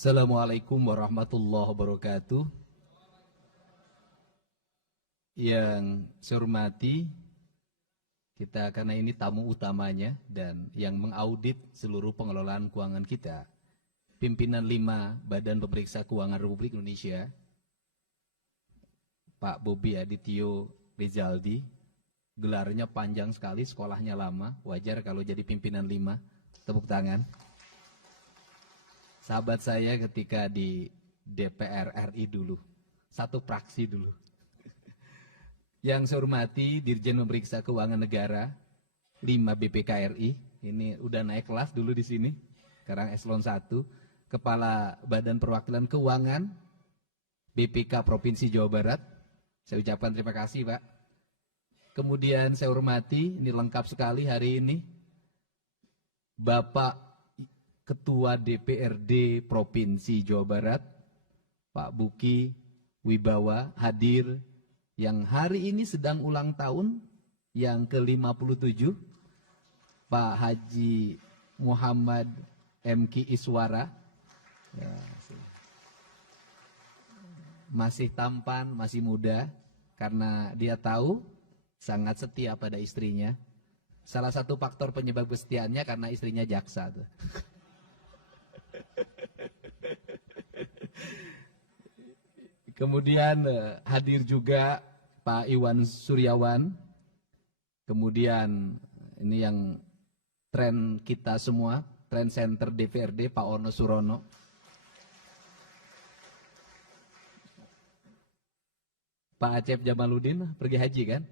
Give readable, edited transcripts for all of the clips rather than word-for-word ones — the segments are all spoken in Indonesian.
Assalamualaikum warahmatullahi wabarakatuh. Yang saya hormati, kita karena ini tamu utamanya dan yang mengaudit seluruh pengelolaan keuangan kita, pimpinan 5 Badan Pemeriksa Keuangan Republik Indonesia, Pak Bobi Adityo Rizaldi, gelarnya panjang sekali, sekolahnya lama, wajar kalau jadi pimpinan 5, tepuk tangan. Sahabat saya ketika di DPR RI dulu, satu praksi dulu. Yang saya hormati Dirjen Pemeriksa Keuangan Negara 5 BPKRI, ini udah naik kelas dulu di sini, sekarang eselon 1, Kepala Badan Perwakilan Keuangan BPK Provinsi Jawa Barat, saya ucapkan terima kasih Pak. Kemudian saya hormati, ini lengkap sekali hari ini, Bapak Ketua DPRD Provinsi Jawa Barat, Pak Buki Wibawa hadir, yang hari ini sedang ulang tahun yang ke-57, Pak Haji Muhammad MK Iswara, ya, masih tampan, masih muda, karena dia tahu sangat setia pada istrinya. Salah satu faktor penyebab kesetiaannya karena istrinya jaksa tuh. Kemudian hadir juga Pak Iwan Suryawan. Kemudian ini yang tren kita semua, tren center DPRD Pak Ono Surono. Pak Acep Jamaludin pergi haji kan?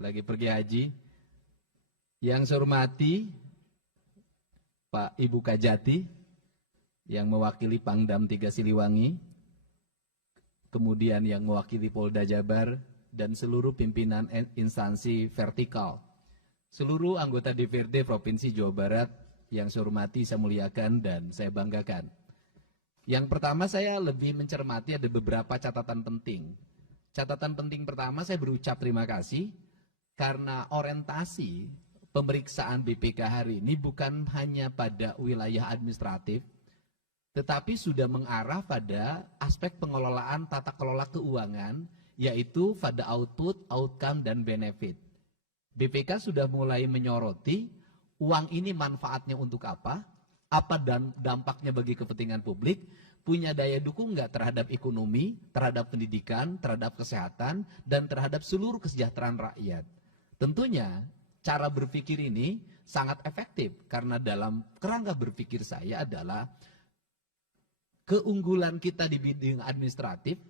Lagi pergi haji. Yang saya hormati Pak Ibu Kajati yang mewakili Pangdam 3 Siliwangi. Kemudian yang mewakili Polda Jabar dan seluruh pimpinan instansi vertikal. Seluruh anggota DPRD Provinsi Jawa Barat yang saya hormati, saya muliakan, dan saya banggakan. Yang pertama saya lebih mencermati ada beberapa catatan penting. Catatan penting pertama saya berucap terima kasih karena orientasi pemeriksaan BPK hari ini bukan hanya pada wilayah administratif, tetapi sudah mengarah pada aspek pengelolaan tata kelola keuangan, yaitu pada output, outcome, dan benefit. BPK sudah mulai menyoroti uang ini manfaatnya untuk apa dan dampaknya bagi kepentingan publik, punya daya dukung nggak terhadap ekonomi, terhadap pendidikan, terhadap kesehatan, dan terhadap seluruh kesejahteraan rakyat. Tentunya cara berpikir ini sangat efektif, karena dalam kerangka berpikir saya adalah keunggulan kita di bidang administratif,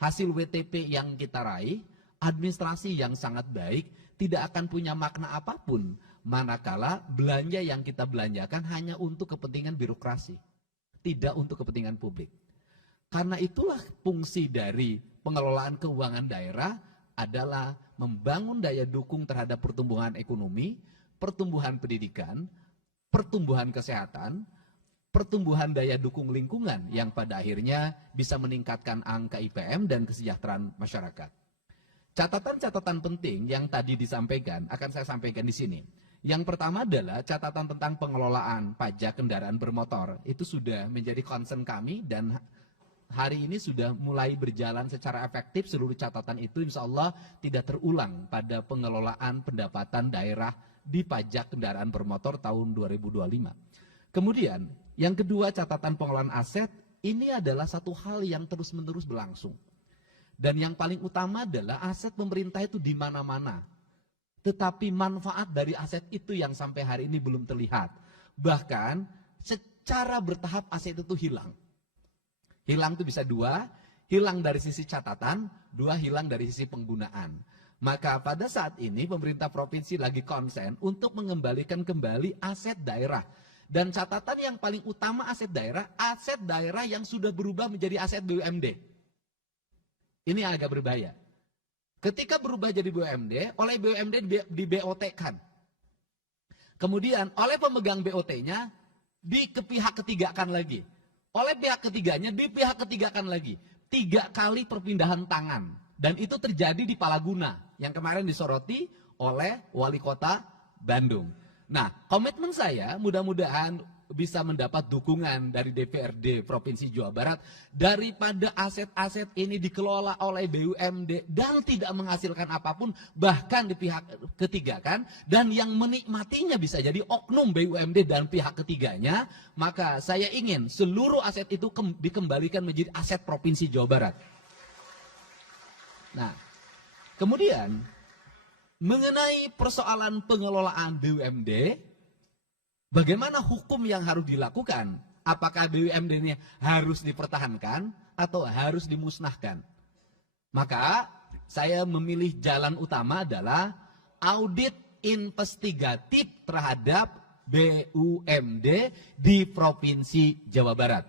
hasil WTP yang kita raih, administrasi yang sangat baik, tidak akan punya makna apapun manakala belanja yang kita belanjakan hanya untuk kepentingan birokrasi, tidak untuk kepentingan publik. Karena itulah fungsi dari pengelolaan keuangan daerah adalah membangun daya dukung terhadap pertumbuhan ekonomi, pertumbuhan pendidikan, pertumbuhan kesehatan, pertumbuhan daya dukung lingkungan yang pada akhirnya bisa meningkatkan angka IPM dan kesejahteraan masyarakat. Catatan-catatan penting yang tadi disampaikan akan saya sampaikan di sini. Yang pertama adalah catatan tentang pengelolaan pajak kendaraan bermotor. Itu sudah menjadi concern kami dan hari ini sudah mulai berjalan secara efektif. Seluruh catatan itu insya Allah tidak terulang pada pengelolaan pendapatan daerah di pajak kendaraan bermotor tahun 2025. Kemudian, yang kedua, catatan pengelolaan aset, ini adalah satu hal yang terus-menerus berlangsung. Dan yang paling utama adalah aset pemerintah itu di mana-mana. Tetapi manfaat dari aset itu yang sampai hari ini belum terlihat. Bahkan secara bertahap aset itu hilang. Hilang itu bisa dua, hilang dari sisi catatan, dua hilang dari sisi penggunaan. Maka pada saat ini pemerintah provinsi lagi konsen untuk mengembalikan kembali aset daerah. Dan catatan yang paling utama aset daerah yang sudah berubah menjadi aset BUMD. Ini agak berbahaya. Ketika berubah jadi BUMD, oleh BUMD di BOT-kan. Kemudian oleh pemegang BOT-nya di pihak ketigakan lagi. Oleh pihak ketiganya di pihak ketigakan lagi. 3 kali perpindahan tangan. Dan itu terjadi di Palaguna yang kemarin disoroti oleh Wali Kota Bandung. Nah, komitmen saya mudah-mudahan bisa mendapat dukungan dari DPRD Provinsi Jawa Barat daripada aset-aset ini dikelola oleh BUMD dan tidak menghasilkan apapun, bahkan di pihak ketiga kan, dan yang menikmatinya bisa jadi oknum BUMD dan pihak ketiganya, maka saya ingin seluruh aset itu dikembalikan menjadi aset Provinsi Jawa Barat. Nah, kemudian mengenai persoalan pengelolaan BUMD, bagaimana hukum yang harus dilakukan? Apakah BUMD ini harus dipertahankan atau harus dimusnahkan? Maka saya memilih jalan utama adalah audit investigatif terhadap BUMD di Provinsi Jawa Barat.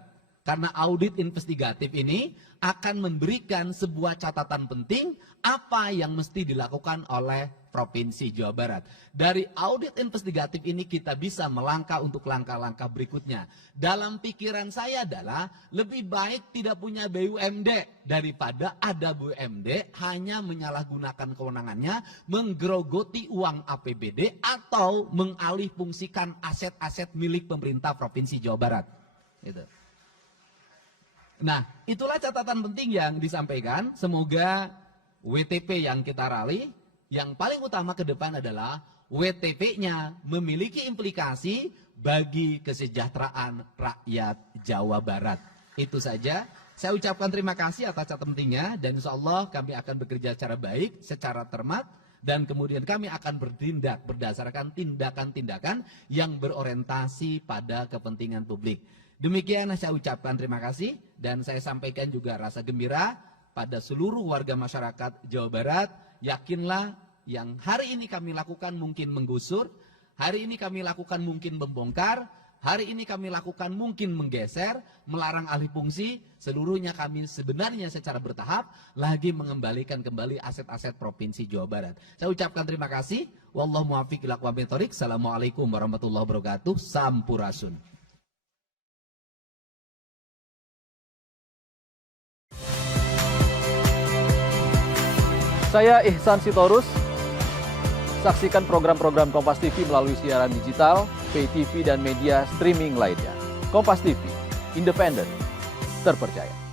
Karena audit investigatif ini akan memberikan sebuah catatan penting apa yang mesti dilakukan oleh Provinsi Jawa Barat. Dari audit investigatif ini kita bisa melangkah untuk langkah-langkah berikutnya. Dalam pikiran saya adalah lebih baik tidak punya BUMD daripada ada BUMD hanya menyalahgunakan kewenangannya, menggerogoti uang APBD atau mengalihfungsikan aset-aset milik pemerintah Provinsi Jawa Barat. Gitu. Nah, itulah catatan penting yang disampaikan. Semoga WTP yang kita raih, yang paling utama ke depan adalah WTP-nya memiliki implikasi bagi kesejahteraan rakyat Jawa Barat. Itu saja. Saya ucapkan terima kasih atas catatan pentingnya, dan insya Allah kami akan bekerja secara baik, secara cermat, dan kemudian kami akan bertindak berdasarkan tindakan-tindakan yang berorientasi pada kepentingan publik. Demikian saya ucapkan terima kasih, dan saya sampaikan juga rasa gembira pada seluruh warga masyarakat Jawa Barat. Yakinlah yang hari ini kami lakukan mungkin menggusur, hari ini kami lakukan mungkin membongkar, hari ini kami lakukan mungkin menggeser, melarang alih fungsi, seluruhnya kami sebenarnya secara bertahap lagi mengembalikan kembali aset-aset Provinsi Jawa Barat. Saya ucapkan terima kasih. Wallahu muwaffiq ila aqwamit thoriq. Assalamualaikum warahmatullahi wabarakatuh. Sampurasun. Saya Ihsan Sitorus. Saksikan program-program Kompas TV melalui siaran digital, pay TV, dan media streaming lainnya. Kompas TV, independen, terpercaya.